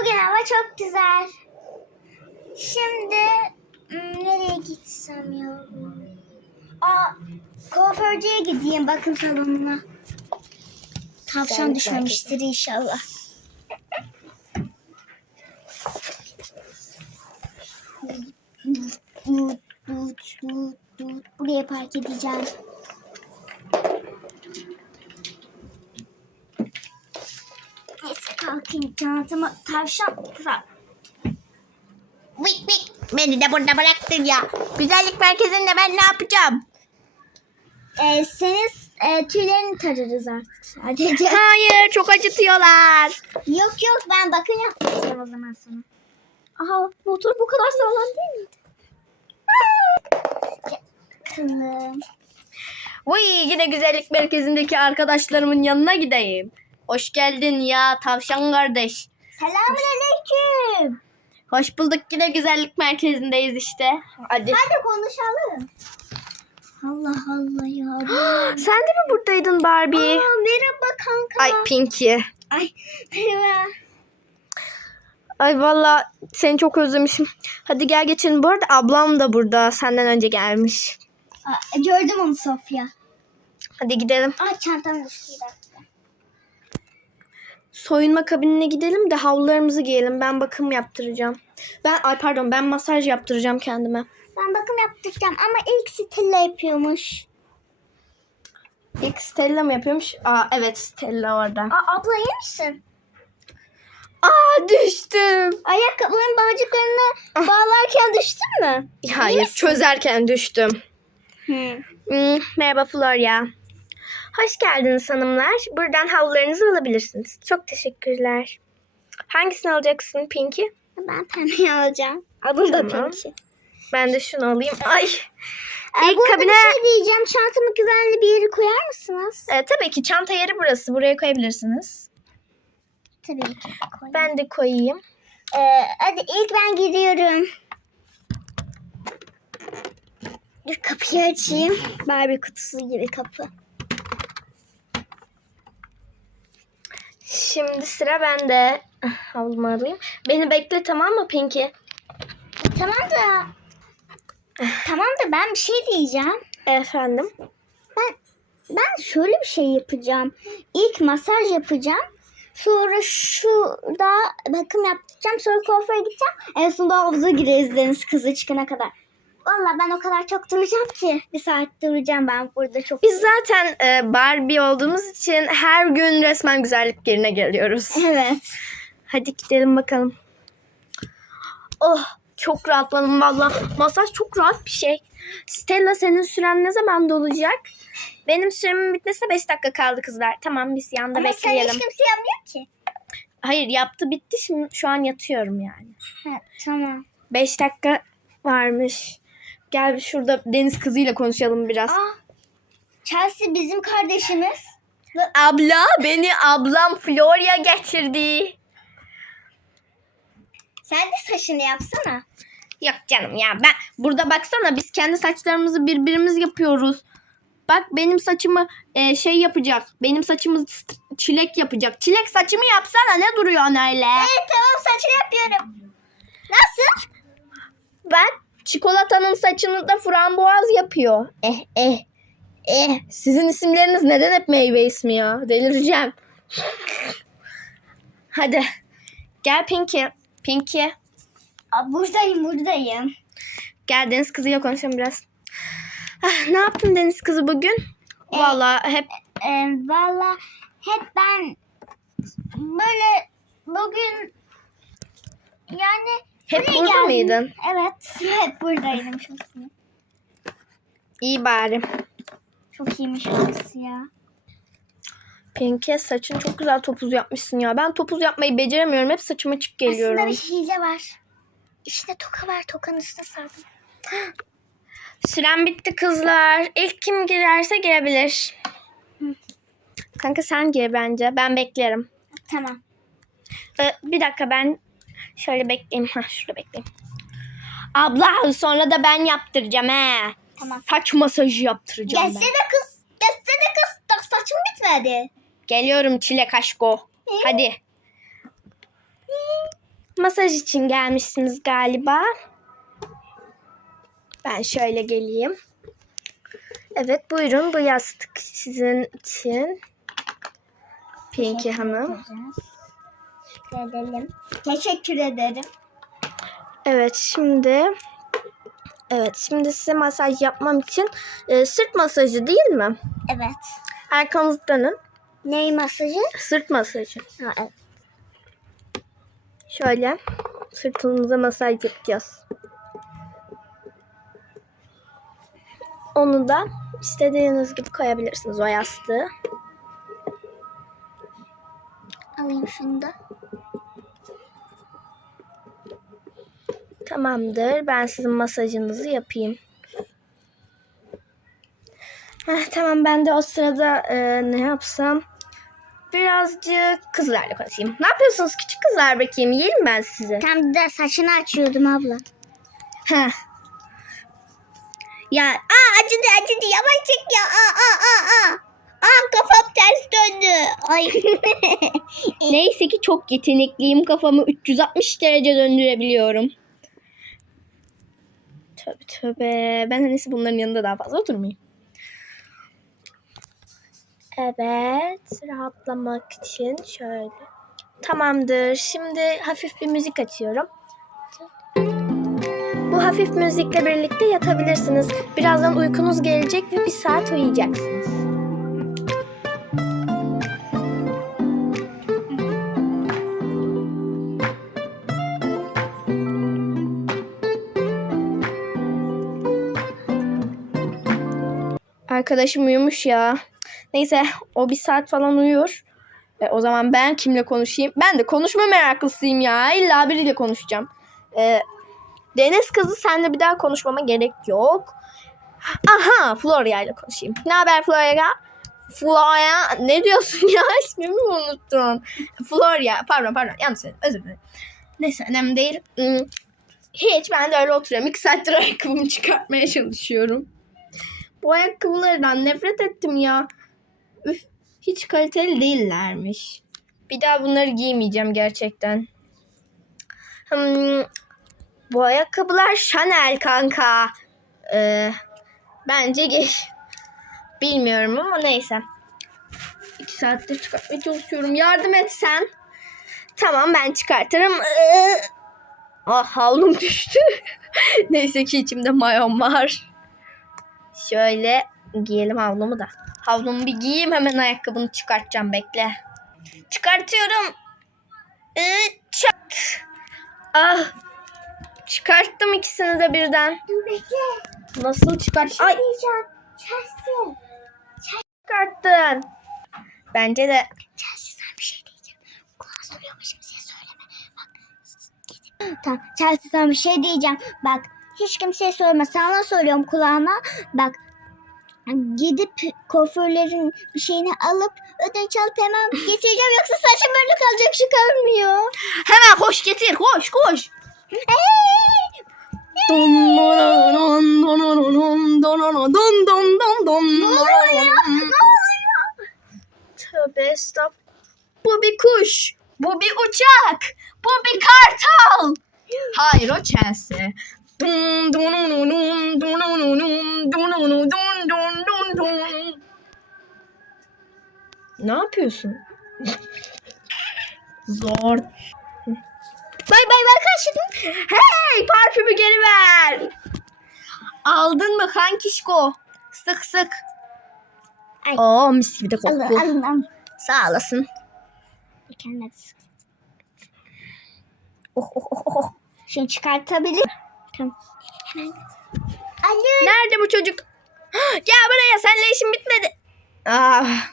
Bugün hava çok güzel. Şimdi hmm, nereye gitsem ya? Aa, kuaförcüye gideyim bakım salonuna. Tavşan düşmemiştir inşallah. Buraya park edeceğim. Kalkayım çantama tavşan Vik vik. Beni de burada bıraktın ya. Güzellik merkezinde ben ne yapacağım? Ee, senin e, tüylerini tararız artık sadece. Hayır çok acıtıyorlar. yok yok ben bakım yapmayacağım o zaman sana. Aha motor bu kadar sağlam değil miydi? Kızım. Uy yine güzellik merkezindeki arkadaşlarımın yanına gideyim. Hoş geldin ya tavşan kardeş. Selamünaleyküm. Hoş bulduk yine güzellik merkezindeyiz işte. Hadi. Hadi konuşalım. Allah Allah ya. Sen de mi buradaydın Barbie? Aa, merhaba kanka. Ay Pinky. Ay merhaba. Ay valla seni çok özlemişim. Hadi gel geçelim. Bu arada ablam da burada. Senden önce gelmiş. Aa, gördüm onu Sofya. Hadi gidelim. Ay çantam düştü bir dakika. Soyunma kabinine gidelim de havlularımızı giyelim. Ben bakım yaptıracağım. Ben ay pardon ben masaj yaptıracağım kendime. Ben bakım yaptıracağım ama ilk Stella yapıyormuş. İlk Stella mı yapıyormuş? Aa evet Stella orada. Aa, abla iyi misin? Aa düştüm. Ayakkabının bağcıklarını bağlarken düştün mü? Hayır çözerken düştüm. Hı. Hmm, merhaba Florya. Hoş geldiniz hanımlar. Buradan havlularınızı alabilirsiniz. Çok teşekkürler. Hangisini alacaksın Pinky? Ben pembeyi alacağım. Adım da Tamam. Pinky. Ben de şunu alayım. Ay. Ee, İlk burada kabine... bir şey diyeceğim. Çantamı güvenli bir yere koyar mısınız? Ee, tabii ki çanta yeri burası. Buraya koyabilirsiniz. Tabii ki. koyarım. Ben de koyayım. Ee, hadi ilk ben gidiyorum. Dur kapıyı açayım. Barbie kutusu gibi kapı. Şimdi sıra bende. Ah, Havlumu alayım. Beni bekle tamam mı Pinky? Tamam da tamam da ben bir şey diyeceğim. Efendim? Ben ben şöyle bir şey yapacağım. İlk masaj yapacağım. Sonra şurada bakım yapacağım. Sonra kuaföre gideceğim. En sonunda havuza gireriz deniz kızı çıkana kadar. Vallahi ben o kadar çok duracağım ki. Bir saat duracağım ben burada çok. Biz zaten e, Barbie olduğumuz için her gün resmen güzellik yerine geliyoruz. Evet. Hadi gidelim bakalım. Oh çok rahatladım valla. Masaj çok rahat bir şey. Stella senin süren ne zaman dolacak? Benim süremin bitmesine 5 dakika kaldı kızlar. Tamam biz yanda Ama sen bekleyelim. hiç kimse yapmıyor ki. Hayır yaptı bitti şimdi şu an yatıyorum yani. Ha, tamam. 5 dakika varmış. Gel şurada deniz kızıyla konuşalım biraz. Aa, Chelsea bizim kardeşimiz. Abla beni ablam Florya getirdi. Sen de saçını yapsana. Yok canım ya ben burada baksana biz kendi saçlarımızı birbirimiz yapıyoruz. Bak benim saçımı e, şey yapacak. Benim saçımı çilek yapacak. Çilek saçımı yapsana ne duruyorsun öyle? Evet tamam saçını yapıyorum. Nasıl? Ben çikolatanın saçını da frambuaz yapıyor. Eh eh. Eh sizin isimleriniz neden hep meyve ismi ya? Delireceğim. Hadi. Gel Pinky. Pinky. Aa, buradayım buradayım. Gel Deniz kızıyla konuşalım biraz. Ah, ne yaptın Deniz kızı bugün? Vallahi hep Ee, Valla hep ben böyle bugün yani hep buraya burada geldim. mıydın? Evet hep buradaydım çok iyi. İyi bari. Çok iyiymiş burası ya. Pinky saçın çok güzel topuz yapmışsın ya. Ben topuz yapmayı beceremiyorum. Hep saçım açık geliyorum. Aslında bir hile var. İşte toka var tokanın üstüne sardım. Süren bitti kızlar. İlk kim girerse girebilir. Kanka sen gir bence. Ben beklerim. Tamam. Ee, bir dakika ben şöyle bekleyeyim. Ha şurada bekleyeyim. Abla sonra da ben yaptıracağım he. Tamam. Saç masajı yaptıracağım Gelsene ben. kız. Gelsene kız. Daha saçım bitmedi. Geliyorum çilek aşko. Hadi. Masaj için gelmişsiniz galiba. Ben şöyle geleyim. Evet buyurun bu yastık sizin için. Pinky Hanım. Ederim. Teşekkür ederim. Evet şimdi Evet şimdi size masaj yapmam için e, sırt masajı değil mi? Evet. Arkanızı dönün. Ney masajı? Sırt masajı. Ha, evet. Şöyle sırtınıza masaj yapacağız. Onu da istediğiniz gibi koyabilirsiniz o yastığı. Alayım şunu da. Tamamdır. Ben sizin masajınızı yapayım. Heh, tamam ben de o sırada e, ne yapsam? Birazcık kızlarla konuşayım. Ne yapıyorsunuz küçük kızlar bakayım? Yiyelim ben size. Tam da saçını açıyordum abla. Heh. Ya aa acıdı acıdı yavaş çek ya. Aa aa aa aa. Aa kafam ters döndü. Ay. Neyse ki çok yetenekliyim. Kafamı 360 derece döndürebiliyorum. Tövbe tövbe. Ben en iyisi bunların yanında daha fazla oturmayayım. Evet. Rahatlamak için şöyle. Tamamdır. Şimdi hafif bir müzik açıyorum. Bu hafif müzikle birlikte yatabilirsiniz. Birazdan uykunuz gelecek ve bir saat uyuyacaksınız. Arkadaşım uyumuş ya. Neyse o bir saat falan uyuyor. E, o zaman ben kimle konuşayım? Ben de konuşma meraklısıyım ya. İlla biriyle konuşacağım. E, Deniz kızı senle bir daha konuşmama gerek yok. Aha Florya ile konuşayım. Ne haber Florya? Florya ne diyorsun ya ismimi mi unuttun? Florya pardon pardon yanlış söyledim özür dilerim. Neyse önemli değil. Hmm, Hiç ben de öyle oturuyorum. İki saattir ayakkabımı çıkartmaya çalışıyorum. Bu ayakkabılardan nefret ettim ya. Üf, hiç kaliteli değillermiş. Bir daha bunları giymeyeceğim gerçekten. Hmm, bu ayakkabılar Chanel kanka. Ee, bence geç. Bilmiyorum ama neyse. İki saattir çıkartmaya çalışıyorum. Yardım et sen. Tamam ben çıkartırım. Ee, ah havlum düştü. neyse ki içimde mayon var. Şöyle giyelim havlumu da. Havlumu bir giyeyim hemen ayakkabını çıkartacağım bekle. Çıkartıyorum. Ee, çat. Ah Çıkarttım ikisini de birden. Dur bekle. Nasıl çıkart? Ay Diyeceğim. Chelsea. çıkarttın. Bence de sana bir şey diyeceğim. Kulağına soruyormuş kimseye söyleme. Bak. Tamam. Sana bir şey diyeceğim. Bak. Hiç kimseye söyleme. Sana söylüyorum kulağına. Bak. Gidip kuaförlerin bir şeyini alıp ödünç alıp hemen getireceğim. Yoksa saçım böyle kalacak çıkarmıyor. hemen koş getir koş koş. Dun dun dun dun dun dun dun dun dun dun. Ne oluyor? Ne oluyor? Tövbe estağfurullah. Bu bir kuş. Bu bir uçak. Bu bir kartal. Hayır o Chelsea. Ne yapıyorsun? Zor. Bay bay bay kaçtım. Hey parfümü geri ver. Aldın mı kankişko? Sık sık. Ay. Oo mis gibi de koktu. Alın, alın, alın. Sağ olasın. Mükemmel. Oh, oh oh oh oh. Şunu çıkartabilir Tamam. Hemen. Alo. Nerede bu çocuk? Gel buraya seninle işim bitmedi. Ah.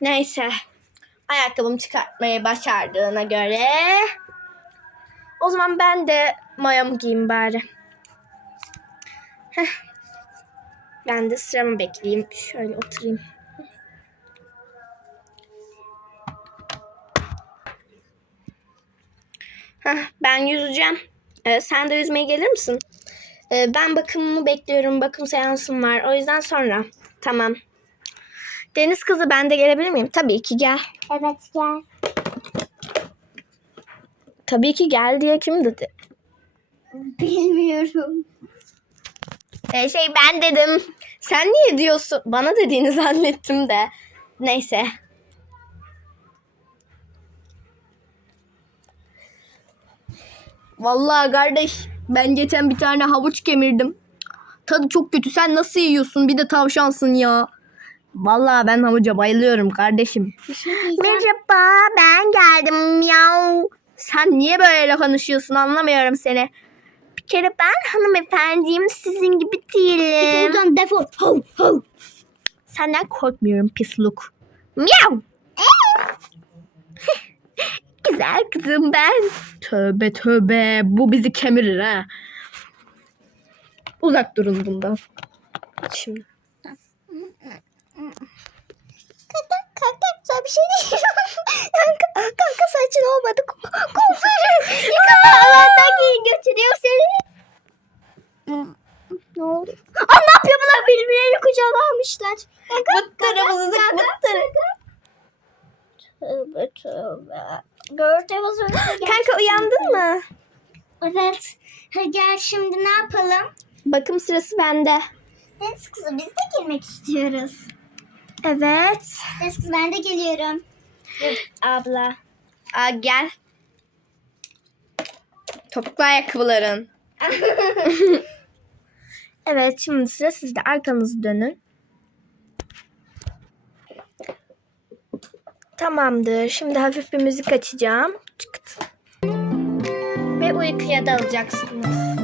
Neyse. Ayakkabımı çıkartmayı başardığına göre. O zaman ben de mayamı giyeyim bari. Heh. Ben de sıramı bekleyeyim. Şöyle oturayım. Heh, ben yüzeceğim. Ee, sen de yüzmeye gelir misin? Ee, ben bakımımı bekliyorum. Bakım seansım var. O yüzden sonra. Tamam. Deniz kızı ben de gelebilir miyim? Tabii ki gel. Evet gel. Tabii ki gel diye kim dedi? Bilmiyorum. Ee, şey ben dedim. Sen niye diyorsun? Bana dediğini zannettim de. Neyse. Vallahi kardeş ben geçen bir tane havuç kemirdim. Tadı çok kötü. Sen nasıl yiyorsun? Bir de tavşansın ya. Vallahi ben havuca bayılıyorum kardeşim. Şey. Merhaba ben geldim ya. Sen niye böyle konuşuyorsun anlamıyorum seni. Bir kere ben hanımefendiyim sizin gibi değilim. Buradan defol. Hav hav. Senden korkmuyorum pisluk. Miau. Güzel kızım ben. Tövbe tövbe bu bizi kemirir ha. Uzak durun bundan. Şimdi. Kanka kanka sana bir şey diyeceğim. kanka, kanka saçın olmadı. Kuaförü. Yıkamalardan geri götürüyor seni. ne oldu? Aa ne yapıyor bunlar? Birbirlerini kucağına almışlar. Kanka, kanka, vıttırı. Tövbe tövbe. Önüne gel. Kanka uyandın mı? Evet. Gel şimdi ne yapalım? Bakım sırası bende. Deniz kızı biz de girmek istiyoruz. Evet. Deniz kızı ben de geliyorum. Abla. Aa, gel. Topuklu ayakkabıların. evet şimdi sıra sizde. Arkanızı dönün. Tamamdır. Şimdi hafif bir müzik açacağım. Çıkt. Ve uykuya dalacaksınız.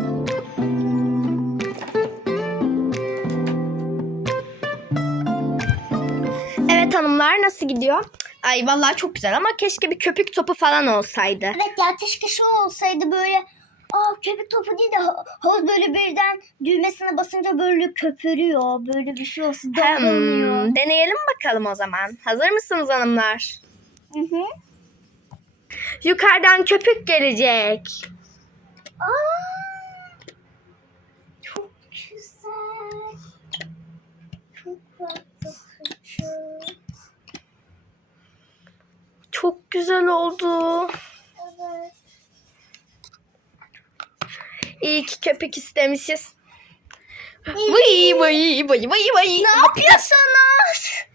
Evet hanımlar nasıl gidiyor? Ay vallahi çok güzel ama keşke bir köpük topu falan olsaydı. Evet ya keşke şu olsaydı böyle Aa köpük topu değil de havuz böyle birden düğmesine basınca böyle köpürüyor. Böyle bir şey olsun. Dalgalanıyor. Hmm, deneyelim bakalım o zaman. Hazır mısınız hanımlar? Hı hı. Yukarıdan köpük gelecek. Aa, çok güzel. Çok rahatlatıcı. Çok güzel oldu. Evet. İyi ki köpük istemişiz. Vay vay vay vay vay. Ne yapıyorsunuz?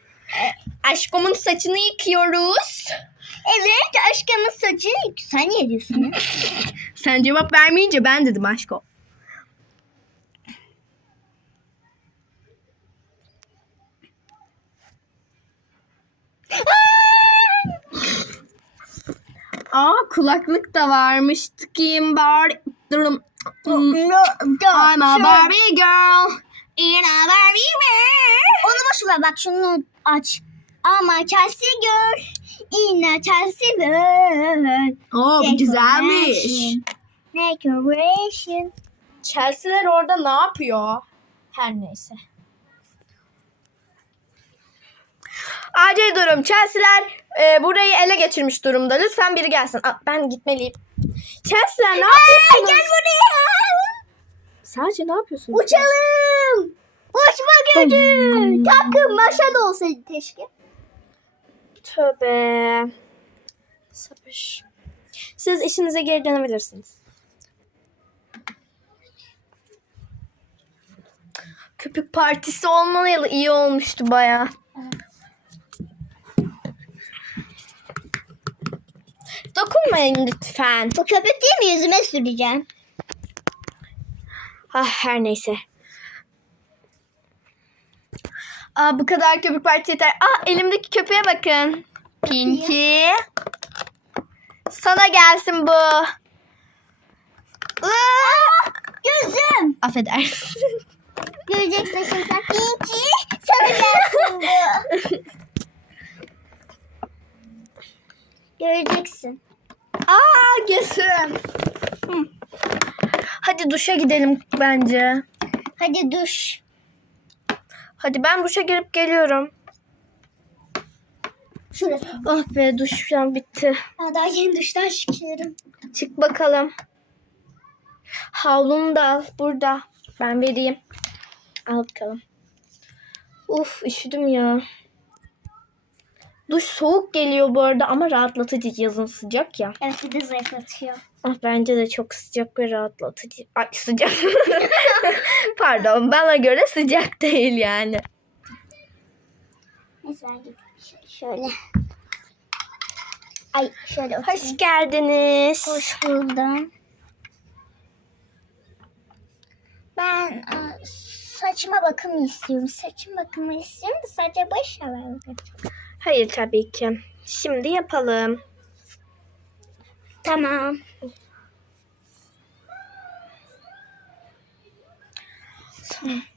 Aşkomun saçını yıkıyoruz. Evet aşkımın saçı. Sen niye diyorsun? Sen cevap vermeyince ben dedim aşko. Aa kulaklık da varmış. Tıkayım bari. Durum. Hmm, I'm a Barbie girl. In a Barbie world. Onu boş ver bak şunu aç. Ama Chelsea girl. In a Chelsea world. Oo bu güzelmiş. Decoration. Chelsea'ler orada ne yapıyor? Her neyse. Acil durum. Chelsea'ler e, burayı ele geçirmiş durumda. Lütfen biri gelsin. Aa, ben gitmeliyim. Chelsea'ler ne yapıyorsunuz? Gel buraya. Sadece ne yapıyorsunuz? Uçalım. Uçma gücü. Takım maşa da olsaydı keşke. Tövbe. Sabır. Siz işinize geri dönebilirsiniz. Köpük partisi olmalı iyi olmuştu baya. Dokunmayın lütfen. Bu köpük değil mi? Yüzüme süreceğim. Ah her neyse. Aa, bu kadar köpük partisi yeter. Ah elimdeki köpeğe bakın. Pinky. Sana gelsin bu. Aa! Gözüm. Affedersin. Göreceksin şimdi sen. Pinky. Sana gelsin bu. Göreceksin. Aa gözüm. Hı. Hadi duşa gidelim bence. Hadi duş. Hadi ben duşa girip geliyorum. Şurası. Ah be duş şu an bitti. Aa, daha yeni duştan çıkıyorum. Çık bakalım. Havlunu da al burada. Ben vereyim. Al bakalım. Uf üşüdüm ya. Duş soğuk geliyor bu arada ama rahatlatıcı yazın sıcak ya. Evet bir de zayıflatıyor. Ah, bence de çok sıcak ve rahatlatıcı. Ay sıcak. Pardon bana göre sıcak değil yani. Neyse ben gideyim. Şöyle. Ay şöyle oturayım. Hoş geldiniz. Hoş buldum. Ben e, saçıma bakım istiyorum. Saçım bakımı istiyorum da sadece baş alalım. Hayır tabii ki. Şimdi yapalım. Tamam.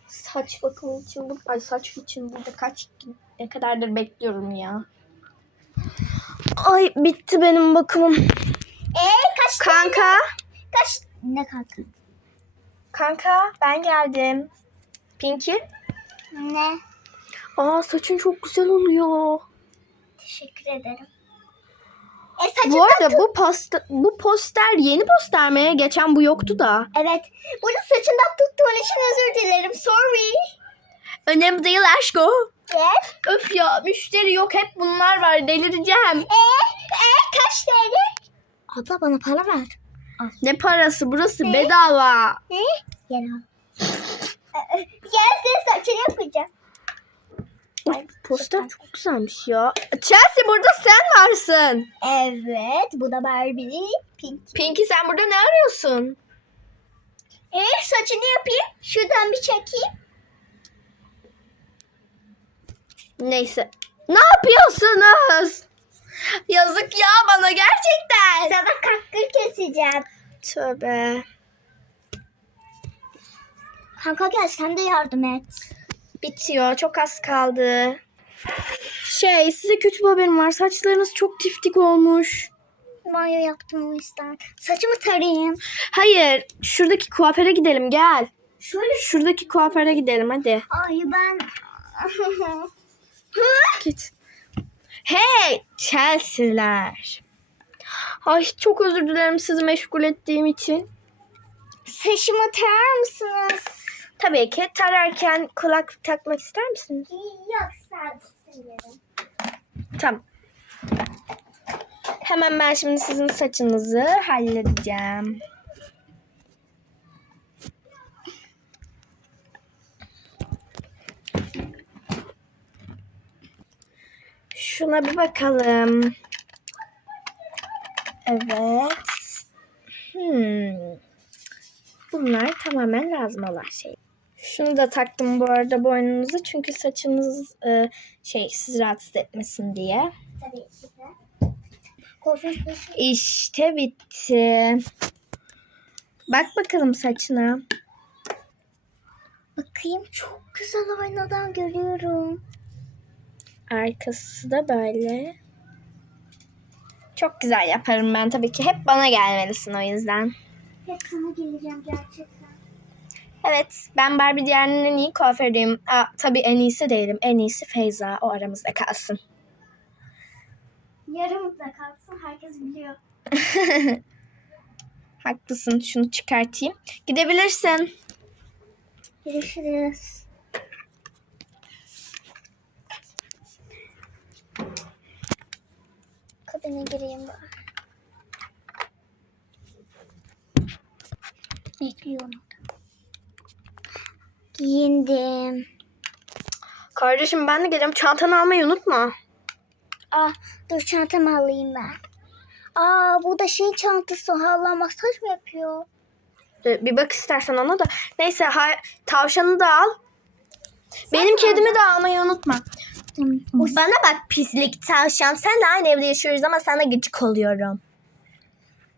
Saç bakımı için bu ay saç için burada kaç ne kadardır bekliyorum ya. Ay bitti benim bakımım. Ee kaç Kanka, kaç ne kanka? kanka ben geldim. Pinky. Ne? Aa saçın çok güzel oluyor. Teşekkür ederim. E Bu arada bu poster bu poster yeni poster mi? Geçen bu yoktu da. Evet. Burada saçından tuttuğun için özür dilerim. Sorry. Önemli değil aşko. Evet. Öf ya müşteri yok hep bunlar var delireceğim. Ee, ee kaç TL? Abla bana para ver. Ne parası burası bedava. Ne? Gel al. Ee, Gel senin saçını yapacağım. Ay, Poster çok güzelmiş ya. Chelsea burada sen varsın. Evet. Bu da Barbie. Pink. Pinky sen burada ne arıyorsun? Ee, saçını yapayım. Şuradan bir çekeyim. Neyse. Ne yapıyorsunuz? Yazık ya bana gerçekten. Sana kakkır keseceğim. Tövbe. Kanka gel sen de yardım et. Bitiyor. Çok az kaldı. Şey size kötü bir haberim var. Saçlarınız çok tiftik olmuş. Banyo yaptım o yüzden. Saçımı tarayayım. Hayır. Şuradaki kuaföre gidelim gel. Şöyle. Şuradaki kuaföre gidelim hadi. Ay ben... Git. Hey Chelsea'ler. Ay çok özür dilerim sizi meşgul ettiğim için. Saçımı tarar mısınız? Tabii ki tararken kulak takmak ister misiniz? Yok istemiyorum. Tamam. Hemen ben şimdi sizin saçınızı halledeceğim. Şuna bir bakalım. Evet. Hmm. Bunlar tamamen lazım olan şey. Şunu da taktım bu arada boynunuza çünkü saçınız e, şey sizi rahatsız etmesin diye. Tabii ki de. İşte bitti. Bak bakalım saçına. Bakayım çok güzel aynadan görüyorum. Arkası da böyle. Çok güzel yaparım ben tabii ki. Hep bana gelmelisin o yüzden. Hep sana geleceğim gerçekten. Evet ben Barbie diyarının en iyi kuaförüyüm. Aa, tabii en iyisi değilim. En iyisi Feyza. O aramızda kalsın. Yarımızda kalsın herkes biliyor. Haklısın. Şunu çıkartayım. Gidebilirsin. Görüşürüz. Kabine gireyim bari. Bekliyorum. Giyindim. Kardeşim ben de geleceğim. Çantanı almayı unutma. Ah dur çantamı alayım ben. Aa bu da şey çantası hala masaj mı yapıyor? Ee, Bir bak istersen ona da. Neyse ha, tavşanı da al. Benim kedimi de almayı unutma. Bana bak pislik tavşan. Sen de aynı evde yaşıyoruz ama sana gıcık oluyorum.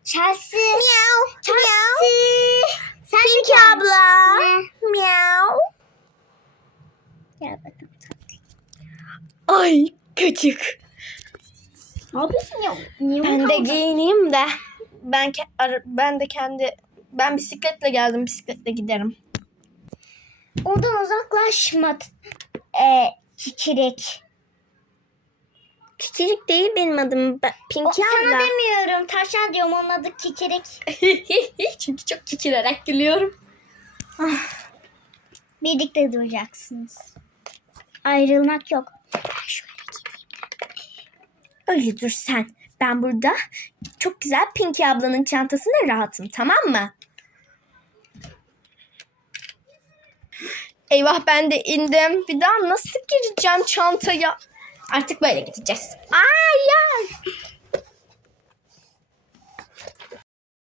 Chelsea. Miau. Chelsea. Sen Pinky abla. Ne? Miau. Gel bakalım. Ay gıcık. Ne yapıyorsun ya? Niye Ben de giyineyim de. Ben ke- ben de kendi ben bisikletle geldim. Bisikletle giderim. Oradan uzaklaşma. E, kikirek. Küçücük değil benim adım. Ben, O, Pinky sana abla. demiyorum. Tavşan diyorum onun adı kikirek. Çünkü çok kikirerek gülüyorum. Birlikte duracaksınız. Ayrılmak yok. Ben şöyle gideyim. Öyle dur sen. Ben burada çok güzel Pinky ablanın çantasında rahatım tamam mı? Eyvah ben de indim. Bir daha nasıl gireceğim çantaya? Artık böyle gideceğiz. Ay ay.